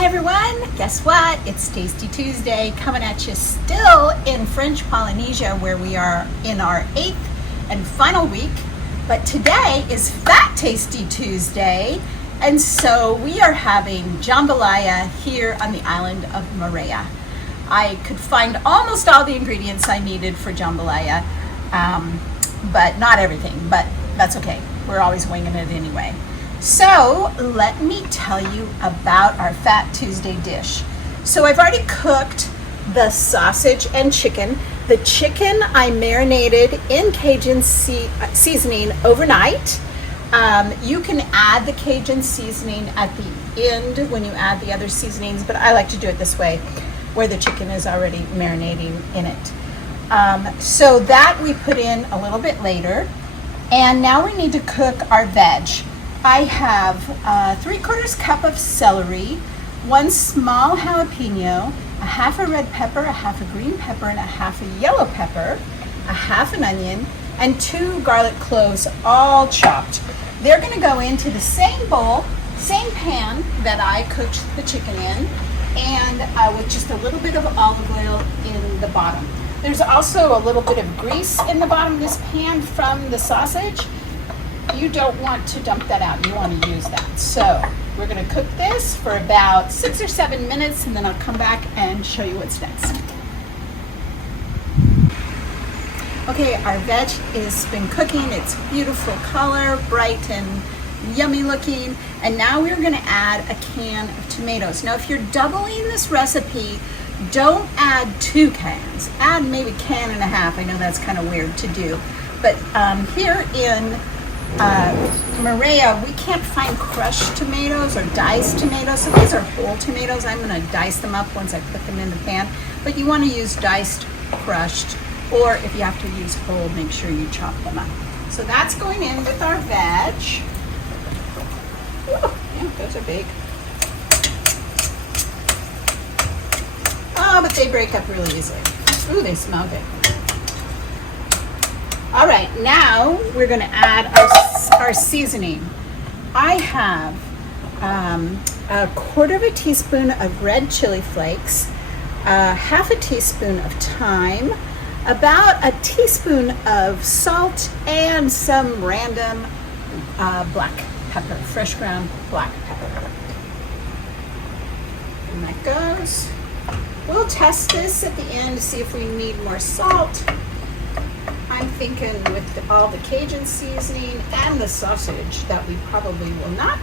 Hi everyone, guess what? It's Tasty Tuesday coming at you still in French Polynesia where we are in our 8th and final week. But today is Fat Tasty Tuesday, and so we are having jambalaya here on the island of Moorea. I could find almost all the ingredients I needed for jambalaya, but not everything, but that's okay. We're always winging it anyway. So let me tell you about our Fat Tuesday dish. So I've already cooked the sausage and chicken. The chicken I marinated in Cajun seasoning overnight. You can add the Cajun seasoning at the end when you add the other seasonings, but I like to do it this way, where the chicken is already marinating in it. So that we put in a little bit later. And now we need to cook our veg. I have 3/4 cup of celery, 1 small jalapeno, a half a red pepper, a half a green pepper, and a half a yellow pepper, a half an onion, and 2 garlic cloves, all chopped. They're going to go into the same bowl, same pan that I cooked the chicken in, and with just a little bit of olive oil in the bottom. There's also a little bit of grease in the bottom of this pan from the sausage. You don't want to dump that out. You want to use that. So we're going to cook this for about 6 or 7 minutes, and then I'll come back and show you what's next. Okay, our veg has been cooking. It's beautiful color, bright and yummy looking. And now we're going to add a can of tomatoes. Now, if you're doubling this recipe, don't add 2 cans. Add maybe 1.5 cans. I know that's kind of weird to do. But here in Moorea, we can't find crushed tomatoes or diced tomatoes, so these are whole tomatoes. I'm going to dice them up once I put them in the pan, but you want to use diced, crushed, or if you have to use whole, make sure you chop them up. So that's going in with our veg. Ooh, yeah, those are big. Oh, but they break up really easily. Ooh, they smell good. All right, now we're going to add our seasoning. I have 1/4 teaspoon of red chili flakes, 1/2 teaspoon of thyme, about 1 teaspoon of salt, and some random black pepper, fresh ground black pepper. And that goes. We'll test this at the end to see if we need more salt. I'm thinking with all the Cajun seasoning and the sausage that we probably will not.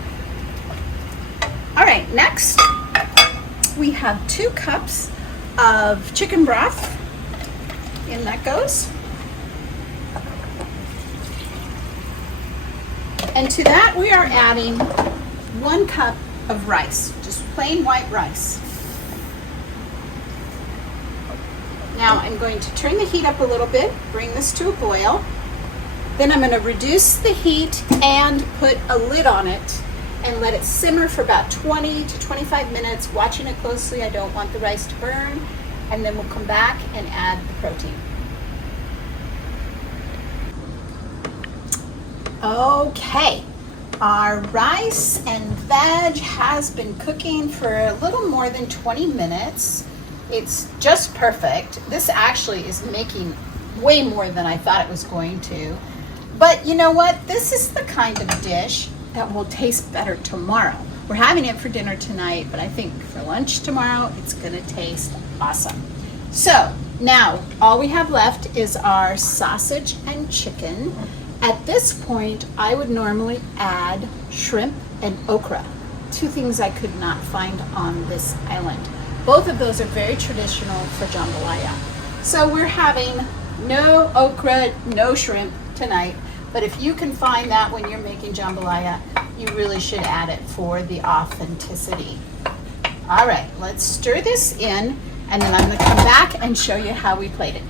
All right, next we have 2 cups of chicken broth. In that goes. And to that we are adding 1 cup of rice, just plain white rice. Now I'm going to turn the heat up a little bit, bring this to a boil. Then I'm going to reduce the heat and put a lid on it and let it simmer for about 20 to 25 minutes, watching it closely. I don't want the rice to burn. And then we'll come back and add the protein. Okay, our rice and veg has been cooking for a little more than 20 minutes. It's just perfect. This actually is making way more than I thought it was going to. But you know what? This is the kind of dish that will taste better tomorrow. We're having it for dinner tonight, but I think for lunch tomorrow, it's gonna taste awesome. So now all we have left is our sausage and chicken. At this point, I would normally add shrimp and okra, 2 things I could not find on this island. Both of those are very traditional for jambalaya. So we're having no okra, no shrimp tonight, but if you can find that when you're making jambalaya, you really should add it for the authenticity. All right, let's stir this in, and then I'm going to come back and show you how we plate it.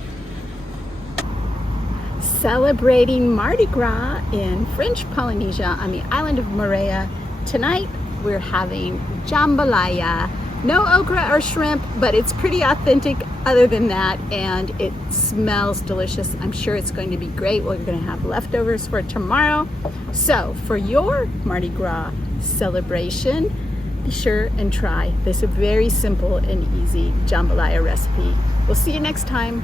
Celebrating Mardi Gras in French Polynesia on the island of Moorea. Tonight we're having jambalaya. No okra or shrimp, but it's pretty authentic other than that, and it smells delicious. I'm sure it's going to be great. We're going to have leftovers for tomorrow. So for your Mardi Gras celebration, be sure and try this very simple and easy jambalaya recipe. We'll see you next time.